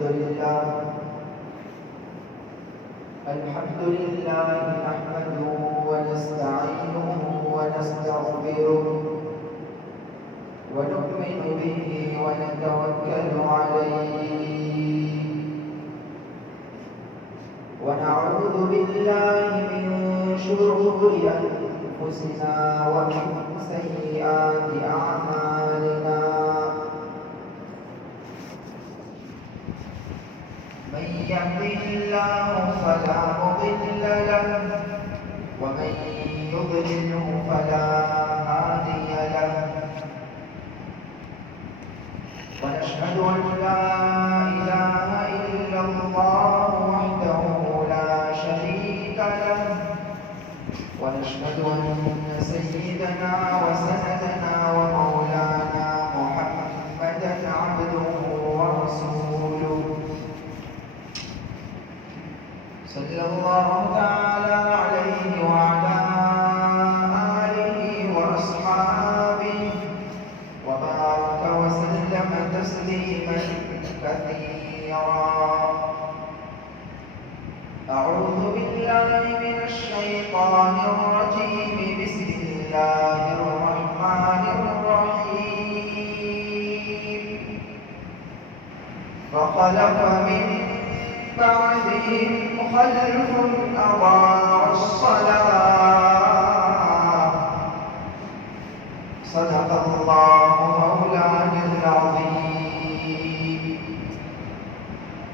الحمد لله نحمده ونستعينه ونستغفره ونؤمن به ونتوكل عليه ونعوذ بالله من شرور أنفسنا ومن سيئات أعمالنا من يهده الله فلا مضل له ومن يضلله فلا هادي له ونشهد أن لا إله إلا الله وحده لا شريك له ونشهد أن سيدنا وسندنا ومولانا محمدا عبده ورسوله صلى الله تعالى عليه وعلى آله وأصحابه وبارك وسلم تسليما كثيرا. أعوذ بالله من الشيطان الرجيم. بسم الله الرحمن الرحيم. فخلف من بعدهم خلف أضاعوا الصلاة. صدق الله مولانا العظيم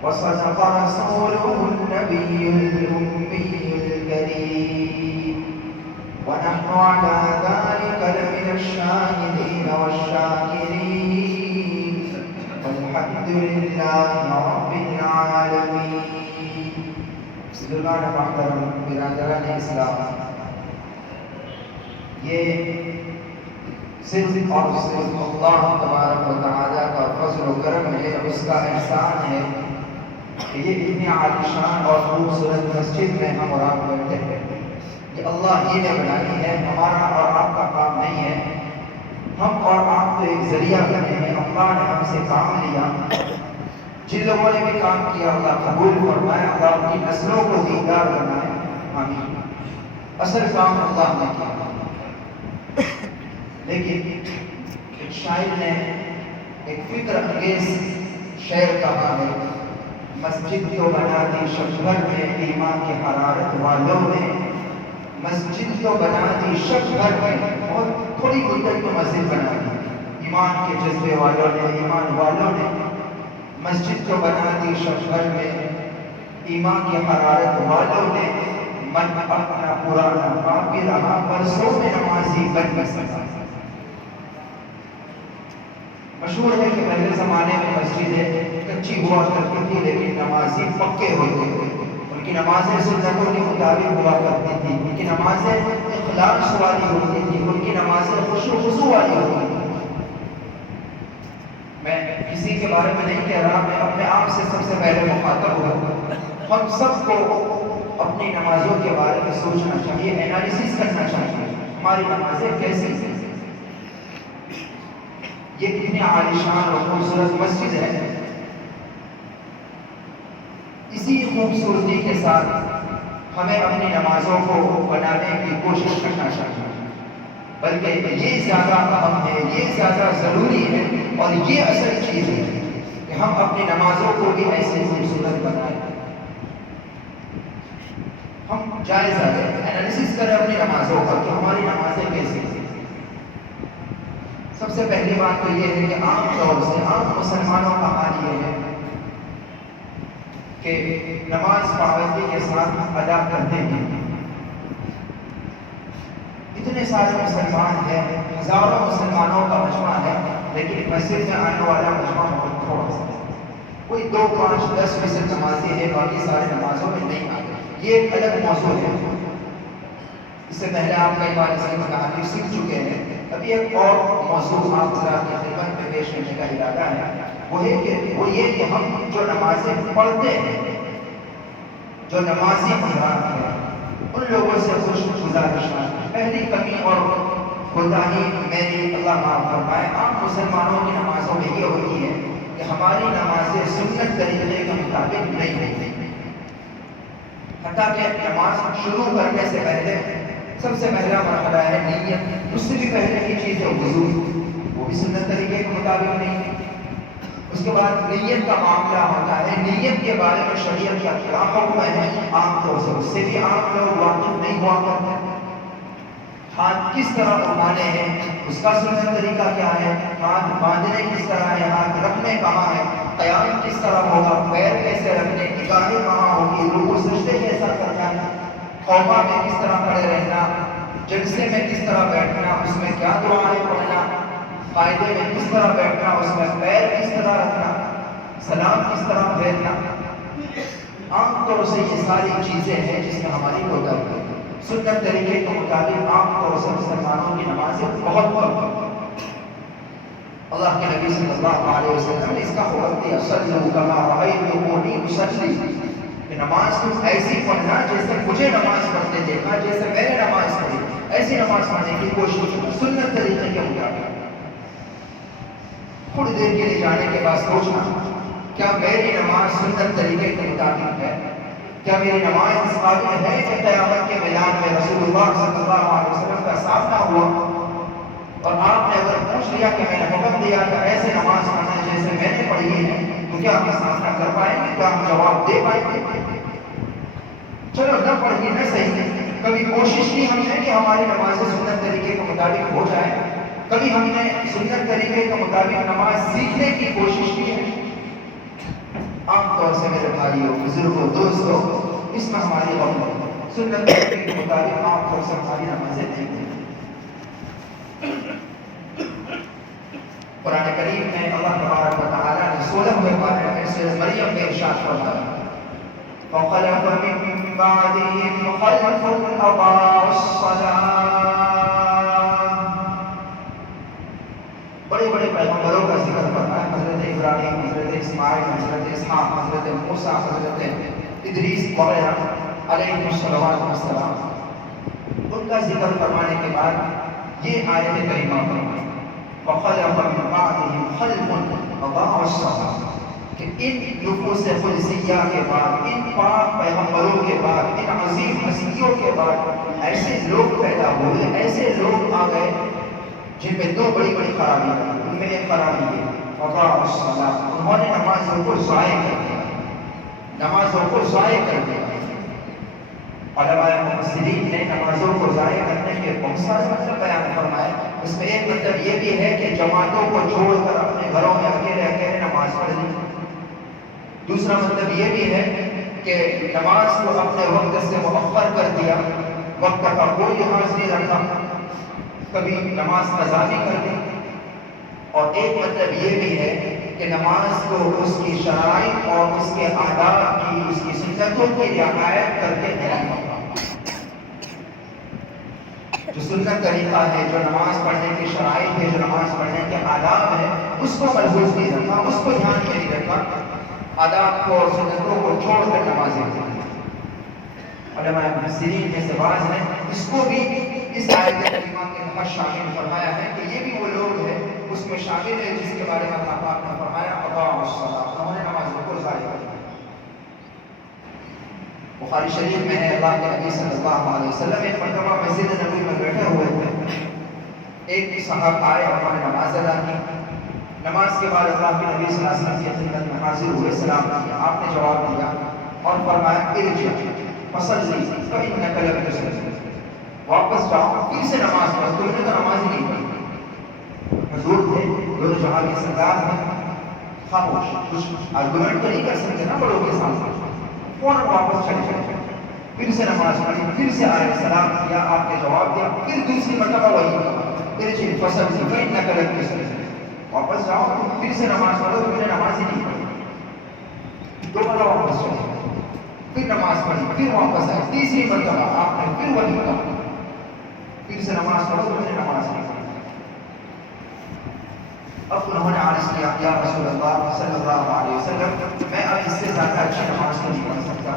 وصدق رسوله النبي الأمي الكريم ونحن على ذلك لمن الشاهدين والشاكرين والحمد لله رب العالمين. بزرگان محترم برادران اسلام، یہ صرف اور صرف اللہ تبارک و تعالیٰ کا فضل و کرم ہے، اس کا احسان ہے کہ یہ اتنی عالیشان اور خوبصورت مسجد میں ہم اور آپ بیٹھے ہیں. یہ اللہ ہی نے بنائی ہے، ہمارا اور آپ کا کام نہیں ہے. ہم اور آپ تو ایک ذریعہ بنے ہیں. اللہ نے ہم سے کام لیا. جن لوگوں نے بھی کام کیا اللہ قبول فرمائے، اللہ ان کی نسلوں کو دیندار بنائے. آمین. اصل کام اللہ نے کیا. لیکن ایک شاعر نے ایک فکر انگیز شعر کہا ہے، مسجد تو بنا دی شب بھر میں ایمان کی حرارت والوں نے. مسجد تو بنا دی شب بھر میں، بہت تھوڑی مدت میں مسجد بنا دی ایمان کے جذبے والوں نے، ایمان والوں نے. مسجد تو بنا دی شب بھر میں ایمان کی حرارت والوں نے. من اپنا پرانا باقی رہا، برسوں میں نمازی بن نہ سکا. مشہور ہے کہ پہلے زمانے میں مسجدیں کچی ہوا کرتی تھی لیکن نمازی پکے ہوتے تھے. ان کی نمازیں سنتوں کے مطابق ہوا کرتی تھی. ان کی نمازیں اخلاص والی ہوتی تھی. ان کی نمازیں خشوع و خضوع والی ہوتی تھی. میں کسی کے بارے میں نہیں کہہ رہا، میں اپنے آپ سے سب سے پہلے مخاطب ہوا. ہم سب کو اپنی نمازوں کے بارے میں سوچنا چاہیے، انالیسس کرنا چاہیے. ہماری نمازیں کیسی ہیں؟ یہ کتنی عالیشان اور خوبصورت مسجد ہے. اسی خوبصورتی کے ساتھ ہمیں اپنی نمازوں کو بنانے کی کوشش کرنا چاہیے. بلکہ یہ زیادہ اہم ہے، یہ زیادہ ضروری ہے اور یہ اصل چیز ہے کہ ہم اپنی نمازوں کو بھی ایسے خوبصورت بنائیں. ہم جائزہ لیں، انالیسس کریں اپنی نمازوں کا کہ ہماری نمازیں کیسی ہیں. سب سے پہلی بات تو یہ ہے کہ عام طور سے عام مسلمانوں کا حال یہ ہے کہ نماز پابندی کے ساتھ ادا کرتے ہیں. اتنے سارے مسلمان ہیں، ہزاروں مسلمانوں کا مجمع ہے، لیکن مسجد میں آنے والا مجمع بہت تھوڑا سا. کوئی 2، 5، 10% نمازی ہے، باقی سارے نمازوں میں نہیں آتے. یہ ایک الگ موضوع ہے. اس سے پہلے آپ کئی بار اس کی کہانی سیکھ چکے ہیں. ابھی ایک اور موضوع آپ حضرات کی خدمت میں پیش کرنے کا ارادہ ہے. وہ یہ کہ ہم جو نمازیں پڑھتے ہیں، جو نمازی حضرات ہیں، ان لوگوں سے کچھ گزارش ہے. پہلی کمی اور کوتاہی میری اللہ معاف فرمائے عام مسلمانوں کی نمازوں میں یہ ہوتی ہے کہ ہماری نمازیں سنت طریقے مطابق نہیں ہوتی، حتیٰ کہ نماز شروع کرنے سے پہلے سب سے پہلا مرحلہ ہے نیت، اس سے بھی پہلے کی چیز ہے وضو، وہ بھی سنت طریقے کے مطابق نہیں ہے۔ اس کے بعد نیت کا معاملہ ہوتا ہے، نیت کے بارے میں شریعت کا کیا حکم ہے، عام طور سے اس سے بھی عام لوگ واقف نہیں ہوا کرتے۔ ہاتھ کس طرح اٹھانے ہیں، اس کا سنت طریقہ کیا ہے، ہاتھ باندھنے کس طرح ہے، ہاتھ رکھنے کہاں ہے، قیام کس طرح ہوگا، پیر کیسے رکھنے، نگاہیں کہاں ہوگی، رکوع سجدے کیسا کرنا ہے، قوما میں کس طرح کھڑے رہنا، جلسے میں کس طرح بیٹھنا، اس میں کیا دعائیں پڑھنا، قاعدے میں کس طرح بیٹھنا، اس میں پیر کس طرح رکھنا، سلام کس طرح پھیرنا۔ عام طور سے یہ ساری چیزیں ہیں جس میں ہماری ہوتا ہے سنت طریقے کے مطابق عام طور سے مسلمانوں کی نمازیں بہت کم۔ اللہ کے نبی صلی اللہ علیہ وسلم نے اس کا حکم دیا، صلوا کما رأیتمونی اصلی، کہ نماز تم ایسی پڑھنا جیسے مجھے نماز پڑھتے دیکھا، جیسے میں نے نماز پڑھی ایسی نماز پڑھنے کی کوشش کرنا، سنت طریقے کے مطابق۔ تھوڑی دیر کے لیے جانے کے بعد سوچنا، کیا میری نماز سنت طریقے کے مطابق ہے؟ کیا میری نماز اس قابل ہے کہ قیامت کے میدان میں رسول اللہ صلی اللہ علیہ وسلم کا سامنا ہوا اور آپ نے اگر پوچھ لیا کہ میں نے حکم دیا کہ ایسے نماز پڑھنا جیسے میں نے پڑھی ہے، تو کیا ہم سامنا کر پائیں گے، کیا ہم جواب دے پائیں گے؟ چلو نہ پڑھی نہ صحیح، کبھی کوشش کی ہم نے کہ ہماری نمازیں سنت طریقے کے مطابق ہو جائے، کبھی ہم نے سنت طریقے کے مطابق نماز سیکھنے کی کوشش کی ہے؟ عام طور سے میرے بھائیوں، بزرگوں، دوستوں، اس میں ہماری غفلت، سنت طریقے کے مطابق عام طور سے ہماری نمازیں نہیں ہوتی۔ قرآن کریم میں اللہ تبارک و تعالیٰ نے 16ویں پارے میں سورہ مریم میں ارشاد فرمایا، فَخَلَفَ مِن بَعْدِهِمْ خَلْفٌ أَضَاعُوا الصَّلَاةَ۔ بڑے بڑے پیغمبروں کا ذکر فرمایا، حضرت ابراہیم، حضرت اسماعیل، حضرت اسحاق، حضرت موسیٰ، حضرت ادریس وغیرہ علیہ السلام، ان کا ذکر فرمانے کے بعد یہ آیت کریمہ فرمائی، وَخَلَفَ مِن بَعْدِهِمْ خَلْفٌ أَضَاعُوا الصَّلَاةَ، کہ ان نفوس قدسیہ کے بعد، ان پاک پیغمبروں کے بعد، ان عظیم ہستیوں کے بعد ایسے لوگ پیدا ہوئے، ایسے لوگ آ گئے جن میں دو بڑی بڑی خرابی ہیں۔ ان میں ایک خرابی ہے اضاعوا الصلاۃ، انہوں نے نمازوں کو ضائع کر دیا، نمازوں کو ضائع کر دیا۔ علماء مفسرین نے نمازوں کو ضائع کرنے کے بہت سارے مطلب بیان فرمائے، اس میں ایک مطلب یہ بھی ہے کہ جماعتوں کو چھوڑ کر اپنے گھروں میں اکیلے اکیلے نماز پڑھ لی۔ دوسرا مطلب یہ بھی ہے کہ نماز کو اپنے وقت سے مؤخر کر دیا، وقت کا کوئی لحاظ نہیں رکھا، کبھی نماز قضا بھی کر دی۔ اور ایک مطلب یہ بھی ہے کہ نماز کو اس کی شرائط اور اس کے آداب کی، اس کی سنتوں کی رعایت کر کے نہیں پڑھا۔ جو سنت طریقہ ہے، جو نماز پڑھنے کی شرائط ہے، جو نماز پڑھنے کے آداب ہے، اس کو ملحوظ نہیں رکھا، اس کو دھیان میں نہیں رکھا، آداب کو اور سنتوں کو چھوڑ کر نمازیں پڑھی۔ علماء مفسرین میں سے بعض نے اس کو بھی اس آیت کریمہ کے تحت شامل فرمایا ہے کہ یہ بھی وہ لوگ ہیں اس میں شامل ہے جس کے بارے میں اللہ پاک نے فرمایا اضاعوا الصلاۃ، انہوں نے نمازوں کو ضائع کر دیا۔ بخاری شریف میں ہے، اللہ کے نبی صلی اللہ علیہ وسلم ایک مرتبہ مسجد نبوی میں بیٹھے ہوئے تھے، ایک صحابہ آئے، انہوں نے نماز ادا کی، نماز کے بعد اللہ کے نبی صلی اللہ علیہ وسلم کی خدمت میں حاضر ہوئے، سلام کیا، آپ نے جواب دیا اور فرمایا ارجع فصلی فإنک لم تصلی، واپس جاؤ پھر سے نماز پڑھ، تم نے تو نماز ہی نہیں پڑھی۔ حضور تھے، دو جہاں کے سردار ہیں، خاموش، کچھ آرگومنٹ تو نہیں کر سکتے نا بڑوں کے سامنے، فوراً واپس چلے گئے، پھر سے نماز پڑھی، پھر سے آئے، سلام کیا، آپ نے جواب دیا، پھر دوسری مرتبہ وہی کہا، ارجع فصلی فإنک لم تصلی، واپس جاؤ، تم پھر سے نماز پڑھو، تم نے نماز ہی نہیں پڑھی۔ دوبارہ واپس چلے گئے، پھر نماز پڑھی، پھر واپس آئے، تیسری مرتبہ آپ نے پھر وہی کہا، پھر سے نماز پڑھو، تم نے نماز نہیں پڑھی۔ اب انہوں نے عرض کیا، یا رسول اللہ صلی اللہ علیہ وسلم، میں اب اس سے زیادہ اچھی نماز کو نہیں پڑھ سکتا،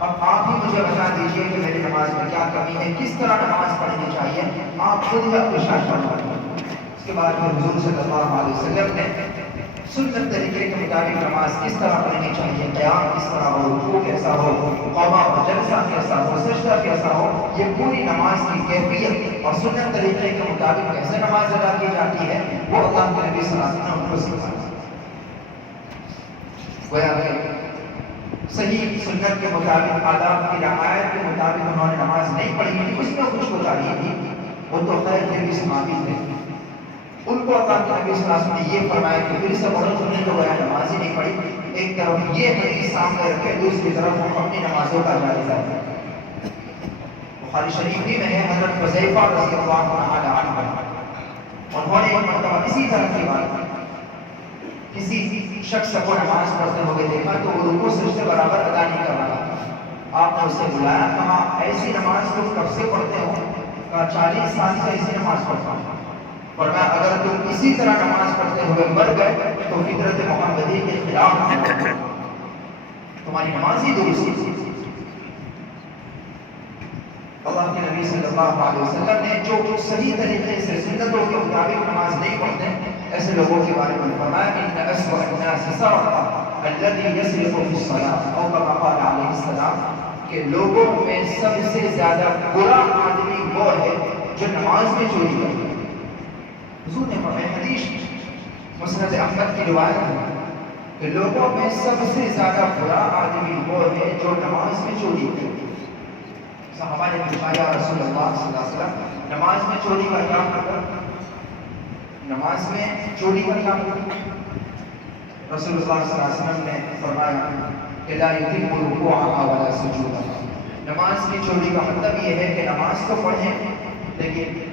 اب آپ ہی مجھے بتا دیجئے کہ میری نماز میں کیا کمی ہے، کس طرح نماز پڑھنی چاہیے، آپ خود ہی اپنے شاہ فرمائیں۔ اس کے بعد پھر حضور صلی اللہ علیہ وسلم نے سنت طریقے کے مطابق نماز کس طرح پڑھنی چاہیے، قیام کس طرح ہو، رکوع کیسا ہو، قوما و جلسہ کیسا ہو، سجدہ کیسا ہو، یہ پوری نماز کی کیفیت اور سنت طریقے کے مطابق کیسے نماز ادا کی جاتی ہے وہ اللہ کے نبی صلی اللہ علیہ وسلم کو سکھایا۔ گویا کہ صحیح سنت کے مطابق، آداب کی رعایت کے مطابق انہوں نے نماز نہیں پڑھی تھی، اس میں کچھ کوتاہی تھی، وہ تو خیر پھر بھی صحابی تھے، ان کو اللہ کے نبی صلی اللہ علیہ وسلم نے یہ فرمایا کہ پھر سے پڑھو، تم نے تو گویا نماز ہی نہیں پڑھی۔ ایک طرف یہ حدیث سامنے رکھے، دوسری طرف وہ اپنی نمازوں کا جائزہ ہے۔ بخاری شریف میں ہے حضرت حذیفہ رضی اللہ تعالی عنہ، انہوں نے ایک مرتبہ اسی طرح کی بات کسی شخص کو نماز پڑھتے ہوئے دیکھا تو وہ رکوع سجدے برابر ادا نہیں کر رہا تھا۔ آپ نے اسے بلایا، کہا ایسی نماز تم کب سے پڑھتے ہو؟ کہا 40 سال سے ایسی نماز پڑھتا ہوں۔ فرمایا اگر تم اسی طرح نماز پڑھتے ہوئے مر گئے تو فطرت محمدی کے خلاف تمہاری نماز ہی درست ہے۔ اللہ کے نبی صلی اللہ علیہ وسلم نے جو صحیح طریقے سے سنتوں کے مطابق نماز نہیں پڑھتے ایسے لوگوں کے بارے میں فرمایا ان اسوأ الناس سرقة الذي يسرق في الصلاة او كما قال علیہ السلام کہ لوگوں میں سب سے زیادہ برا آدمی وہ ہے جو نماز میں چوری کرتا ہے۔ حضور نے فرمایا، حدیث مسند احمد کی روایت ہے کہ لوگوں میں سب سے زیادہ برا آدمی وہ ہے جو نماز میں چوری کرتا ہے۔ صحابہ نے پوچھا یا رسول اللہ صلی اللہ علیہ وسلم نماز میں چوری کا کیا مطلب؟ نماز میں چوری کا کیا مطلب؟ رسول اللہ صلی اللہ علیہ وسلم نے فرمایا کہ لا يتم ركوعها ولا سجودها، نماز کی چوری کا مطلب یہ ہے کہ نماز تو پڑھیں لیکن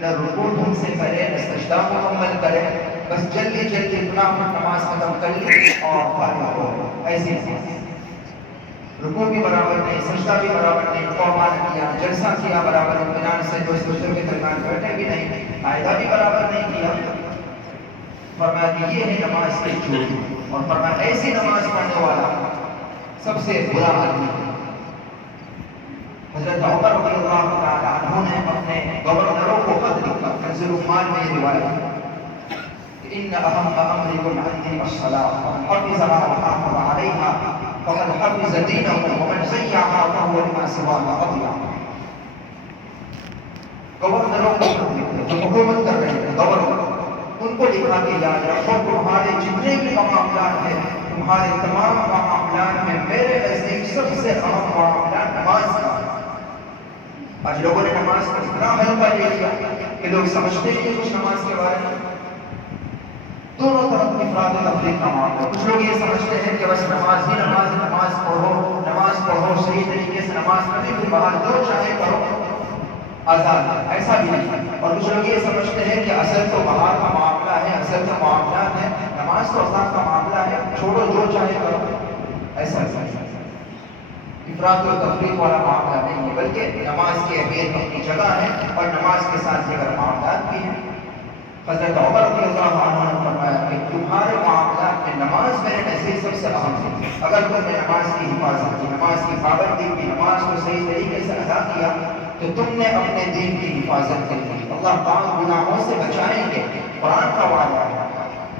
نہ رکوع ڈھنگ سے کرے نہ سجدہ مکمل کرے، بس جلدی جلدی فٹافٹ نماز ختم کر لی اور فارغ ہو، ایسی رکوع بھی برابر نہیں، سجدہ بھی برابر نہیں، قوما نہ کیا، جلسہ کیا برابر، اطمینان سے دو دوسروں کے درمیان بیٹھے بھی نہیں، قاعدہ بھی برابر نہیں کیا۔ فرمایا کہ یہ ہے نماز کی چوری، اور فرمایا ایسی نماز پڑھنے والا سب سے برا آدمی ہے۔ حضرت عمر رضی اللہ تعالی عنہ نے اپنے گورنروں کو خط لکھا، کنز العمال میں یہ روایت ہے ان اہم امرکم عندی الصلاۃ من حفظها وحافظ علیها فقد حفظ دینہ ومن ضیعها فهو لما سواها اضیع۔ گورنروں کو خط لکھا جو حکومت کر رہے ہیں، گورنر ان کو لکھا کہ یاد رکھو تمہارے جتنے بھی معاملات ہیں، تمہارے تمام معاملات میں میرے نزدیک سب سے اہم معاملہ نماز کا ہے۔ آج لوگوں نے نماز کو اتنا ہلکا لے لیا کہ لوگ سمجھتے ہی کچھ نماز کے بارے میں، دونوں طرف افراد و تفریق کا معاملہ۔ کچھ لوگ یہ سمجھتے ہیں کہ بس نماز ہی نماز، نماز پڑھو صحیح طریقے سے نماز پڑھیں، پھر باہر جو چاہے کرو، آزاد ہے، ایسا بھی نہیں۔ اور کچھ لوگ یہ سمجھتے ہیں کہ اصل تو باہر کا معاملہ ہے، اصل تو معاملات ہے، نماز تو اللہ کا معاملہ ہے، چھوڑو جو چاہے کرو، ایسا نہیں۔ افراد و تفریق والا معاملہ نہیں ہے، بلکہ نماز کی اہمیت اپنی جگہ ہے اور نماز کے ساتھ دیگر معاملات بھی ہیں۔ حضرت عمر رضی اللہ عنہ نے فرمایا کہ تمہارے معاملات میں نماز میرے نزدیک سب سے اہم ہے۔ اگر تم نے نماز کی حفاظت کی، نماز کی پابندی کی، نماز کو صحیح طریقے سے ادا کیا تو تم نے اپنے دین کی حفاظت کر لی۔ اللہ پاک گناہوں سے بچائیں گے، قرآن کا وعدہ ہے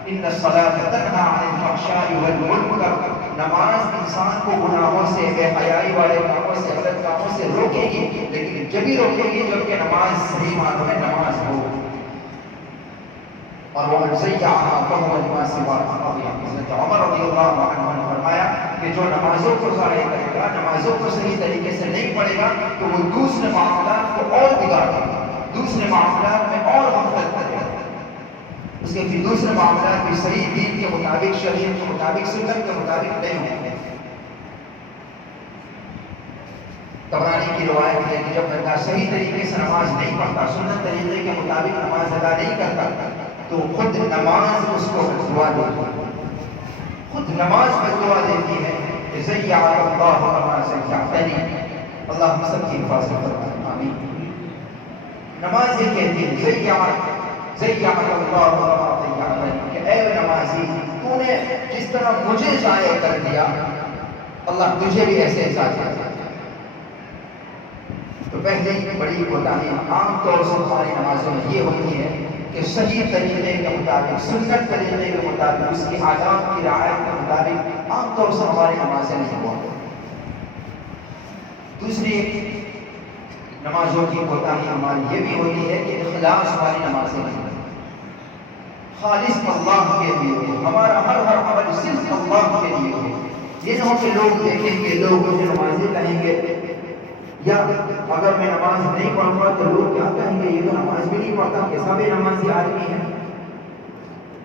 ان الصلاۃ تنہی عن الفحشاء والمنکر، نماز انسان کو گناہوں سے، بے حیائی والے کاموں سے، غلط کاموں سے روکے گی، لیکن جبھی روکے گی جبکہ نماز صحیح معنوں میں نماز ہو، اور ومن ضیعها فهو لما سواها اضیع۔ حضرت عمر رضی اللہ عنہ نے فرمایا کہ جو نمازوں کو ضائع کرے گا، نمازوں کو صحیح طریقے سے نہیں پڑھے گا تو وہ دوسرے معاملات کو اور بگاڑے گا، دوسرے معاملات میں اور غفلت کرے گا، اس کے پھر دوسرے معاملات بھی صحیح دین کے مطابق، شریعت کے مطابق، سنت کے مطابق نہیں ہوں گے۔ طبرانی کی روایت ہے کہ جب بندہ صحیح طریقے سے نماز نہیں پڑھتا، سنت طریقے کے مطابق نماز ادا نہیں کرتا تو خود نماز اس کو بددعا دیتی ہے، خود نماز بددعا دیتی ہے کہ ضیعک اللہ کما ضیعتنی، اللہ ہم سب کی حفاظت فرمائے، آمین۔ نماز یہ کہتی ہے ضیعک اللہ کما ضیعتنی، کہ اے نمازی تو نے جس طرح مجھے ضائع کر دیا اللہ تجھے بھی ایسے ضائع کر دیا۔ تو پہلے ہی بڑی کوتاہی عام طور سے ہماری نمازوں میں یہ ہوتی ہے کہ صحیح طریقے کے مطابق، سنت طریقے کے مطابق، اس کی آداب کی رعایت کے مطابق عام طور سے ہماری نمازیں نہیں ہوا۔ دوسری نمازوں کی کوتاہی ہماری یہ بھی ہوتی ہے کہ اخلاص والی نمازیں نہیں، خالص اللہ کے لیے ہو، ہمارا ہر عمل صرف اللہ کے لیے ہو۔ یہ نہ ہو کہ لوگ دیکھیں گے، لوگ مجھے نمازی کہیں گے، یا اگر میں نماز نہیں پڑھوں تو لوگ کیا کہیں گے، یہ تو نماز بھی نہیں پڑھتا، کیسا بھی نمازی آدمی ہے۔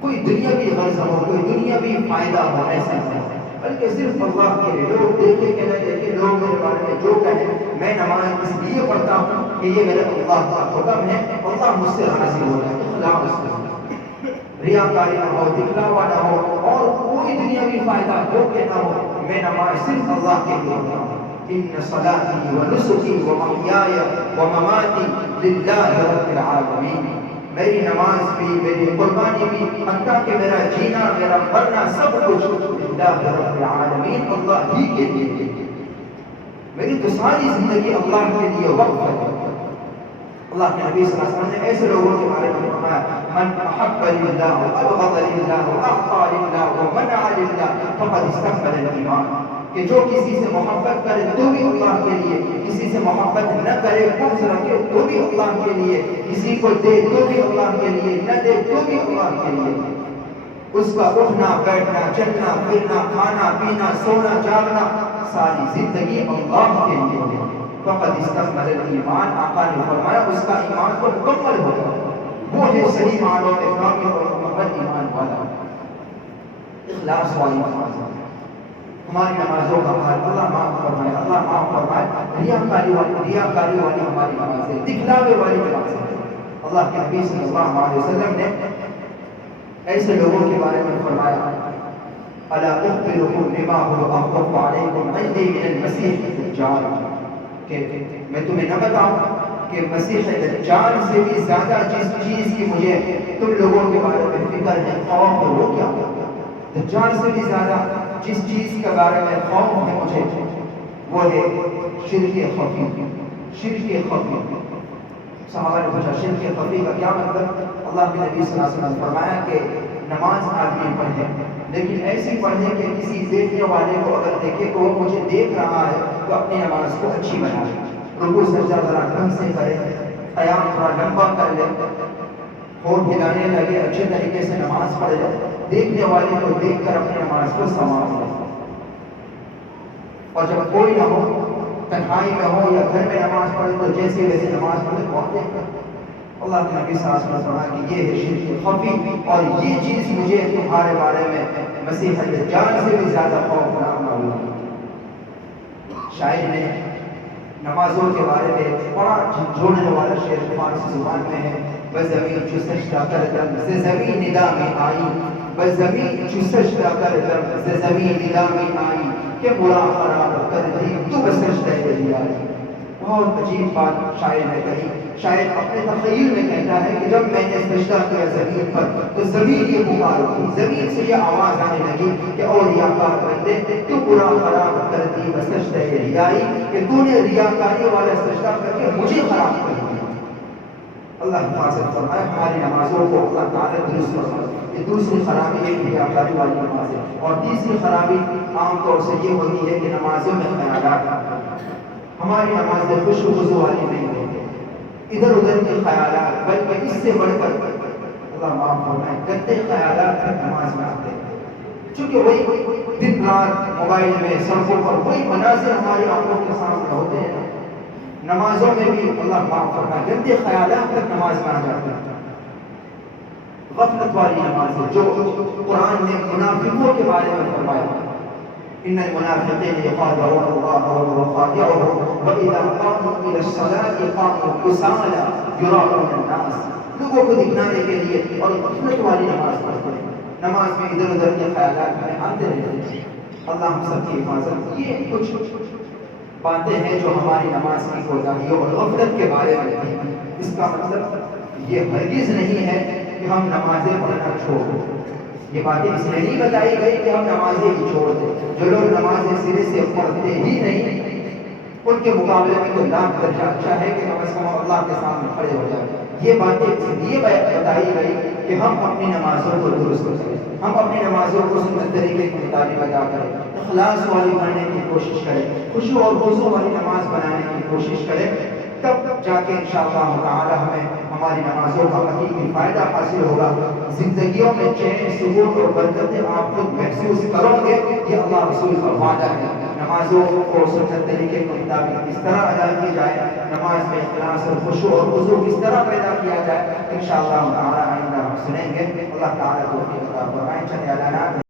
کوئی دنیاوی غرض ہو، کوئی دنیاوی فائدہ ہو، ایسا نہیں، بلکہ صرف اللہ کے لیے۔ لوگ دیکھیں کہ نہ دیکھیں، لوگ میرے بارے میں جو کہیں، میں نماز اس لیے پڑھتا ہوں کہ یہ میرا اللہ کا حکم ہے، اللہ مجھ سے راضی ہو جائے، اخلاص سے، ریاکاری نہ ہو، دکھلاوا نہ ہو، اور کوئی دنیاوی فائدہ ہو کہ نہ ہو، میں نماز صرف اللہ کے لیے پڑھتا ہوں۔ ان صلاتی و نسکی و محیای و مماتی للہ رب العالمین، میری نماز بھی، میری قربانی بھی، حتیٰ کہ میرا جینا، میرا مرنا، سب کچھ للہ رب العالمین، اللہ ہی کے لیے، میری تو ساری زندگی اللہ کے لیے وقف ہے۔ اللہ کے نبی صلی اللہ علیہ وسلم نے ایسے لوگوں کے بارے میں فرمایا، من احب للہ وابغض للہ واعطى للہ ومنع للہ فقد استكمل الایمان، کہ جو کسی سے محبت کرے تو بھی اللہ کے لیے، کسی سے محبت نہ کرے، بغض رکھے تو بھی اللہ کے لیے، کسی کو دے تو بھی اللہ کے لیے، نہ دے تو بھی اللہ کے لیے، اس کا اٹھنا بیٹھنا، چلنا پھرنا، کھانا پینا، سونا جاگنا، ساری زندگی اللہ کے لیے۔ فقد استكمل الایمان، آقا نے فرمایا اس کا ایمان تو مکمل ہوگا، وہ ہے صحیح معنوں میں کامل اور مکمل ایمان والا۔ اخلاص والی نماز، ہماری نمازوں کا حال اللہ معاف فرمائے، اللہ معاف فرمائے۔ ریاکاری والی ہماری نمازیں، دکھلاوے والی نمازیں۔ اللہ کے نبی صلی اللہ علیہ وسلم نے ایسے لوگوں کے بارے میں فرمایا، الا اخبرکم بما هو اخوف علیکم عندی من المسیح الدجال، کہ میں تمہیں نہ بتاؤں کہ مسیح دجال سے بھی زیادہ جس چیز کی مجھے تم لوگوں کے بارے میں فکر ہے، خوف ہے، وہ کیا؟ دجال سے بھی زیادہ جس چیز کے بارے میں خوف ہے مجھے، وہ ہے شرک خفی۔ شرک خفی، صحابہ نے پوچھا شرک خفی کا کیا مطلب؟ اللہ کے نبی صلی اللہ علیہ وسلم نے فرمایا کہ نماز آدمی پڑھے، لیکن ایسی پڑھے کہ کسی دیکھنے والے کو اگر دیکھے کہ وہ مجھے دیکھ رہا ہے تو اپنی نماز کو اچھی بنا لے، رکوع سجدہ ذرا ڈھنگ سے کرے، قیام تھوڑا لمبا کر لے، ہونٹ ہلانے لگے، اچھے طریقے سے نماز پڑھ لے، دیکھنے والے کو دیکھ کر اپنی نماز کو سنوار لے۔ اور جب کوئی نہ ہو، تنہائی میں ہو یا گھر میں نماز پڑھے تو جیسے ویسے نماز پڑھے، بہت دیکھ کر اللہ کے نبی صلی اللہ علیہ وسلم نے فرمایا کہ یہ ہے شرک خفی، اور یہ چیز مجھے تمہارے بارے میں مسیح دجال سے بھی زیادہ خوفناک معلوم ہے۔ شاعر نے نمازوں کے بارے میں بڑا جھنجھوڑنے والا شعر فارسی زبان میں ہے، بس زمین چو سجدہ کردم ز زمین ندا میں آئی، بس زمین چو سجدہ کردم ز زمین ندا میں آئی، کہ برا خراب کر دی تو بس سجدہ کری آئی۔ بہت عجیب بات شاعر نے کہی۔ شاعر اپنے تخیل میں کہتا ہے کہ جب میں نے سجدہ کیا زمین پر تو زمین یہ پکار اٹھی، زمین سے یہ آواز آنے لگی کہ او ریاکار بندے تو برا خراب کر دی بس سجدہ ریائی، کہ تو نے ریاکاری والا سجدہ کر کے مجھے خراب کر دیا۔ اللہ حفاظت فرمائے ہماری نمازوں کو، اللہ تعالیٰ درست فرمائے۔ یہ دوسری خرابی ہے ریاکاری والی نمازیں، اور تیسری خرابی عام طور سے یہ ہوتی ہے کہ نمازوں میں خیالات، ہماری نمازیں خوشو خضو والی نہیں ہوتی، ادھر ادھر کے خیالات، بلکہ اس سے بڑھ کر اللہ معاف فرمائے گندے خیالات ہر نماز میں آتے ہیں، چونکہ وہی دن رات موبائل میں، سڑکوں پر وہی مناظر ہماری آنکھوں کے سامنے ہوتے ہیں۔ نمازوں میں بھی اللہ معاف فرمائے گندے خیالات تک نماز میں آ جاتے ہیں۔ غفلت والی نماز ہے جو قرآن نے منافقوں کے بارے میں فرمایا، ان المنافقین یخادعون اللہ وهو خادعهم واذا قاموا الى الصلاة قاموا کسالى یراؤون الناس، لوگوں کو دکھانے کے لیے اور غفلت والی نماز پڑھتے ہیں۔ نماز میں ادھر ادھر کے خیالات ہمیں آتے رہتے ہیں۔ اللہ ہم سب کی حفاظت۔ یہ کچھ باتیں ہیں جو ہماری نماز کی کوتاہیوں اور غفلت کے بارے میں تھی۔ اس کا مطلب یہ ہرگز نہیں ہے کہ ہم نمازیں پڑھنا چھوڑ دیں۔ یہ باتیں اس لیے نہیں بتائی گئی کہ ہم نمازیں ہی چھوڑ دیں۔ جو لوگ نمازیں سرے سے پڑھتے ہی نہیں، ان کے مقابلے میں تو لاکھ درجہ اچھا ہے کہ کم از کم اللہ کے سامنے کھڑے ہو جائیں، یہ باتیں اس لیے بتائی گئی کہ ہم اپنی نمازوں کو درست کریں، ہم اپنی نمازوں کو سنت طریقے کے مطابق ادا کریں، اخلاص والی پڑھنے کی کوشش کریں، خشوع اور خضوع والی نماز بنانے کی کوشش کریں، تب جا کے انشاءاللہ تعالی ہمیں ہماری نمازوں کا حقیقی فائدہ حاصل ہوگا، زندگیوں میں چین، سکون اور برکتیں آپ خود محسوس کرو گے، یہ اللہ رسول کا وعدہ ہے۔ نمازوں کو سنت طریقے کے مطابق کس طرح ادا کی جائے، نماز میں اخلاص اور خشوع اور خضوع کس طرح پیدا کیا جائے، انشاءاللہ تعالی آئندہ ہم سنیں گے۔ اللہ تعالی توفیق عطا فرمائے۔ چلے